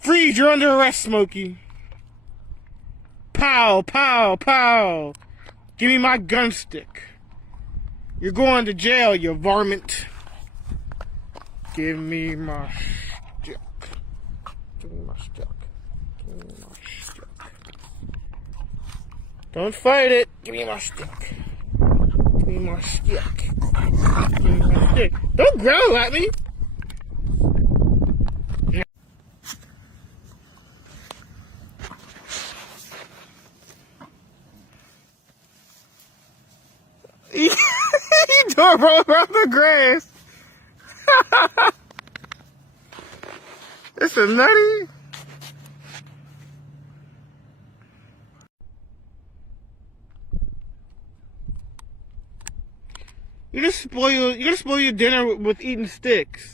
Freeze, you're under arrest, Smokey. Pow, pow, pow. Give me my gun stick. You're going to jail, you varmint. Give me my stick. Give me my stick. Give me my stick. Don't fight it. Give me my stick. Give me my stick. Give me my stick. Don't growl at me. He tore roll around the grass. It's a nutty. You're gonna spoil your dinner with eating sticks.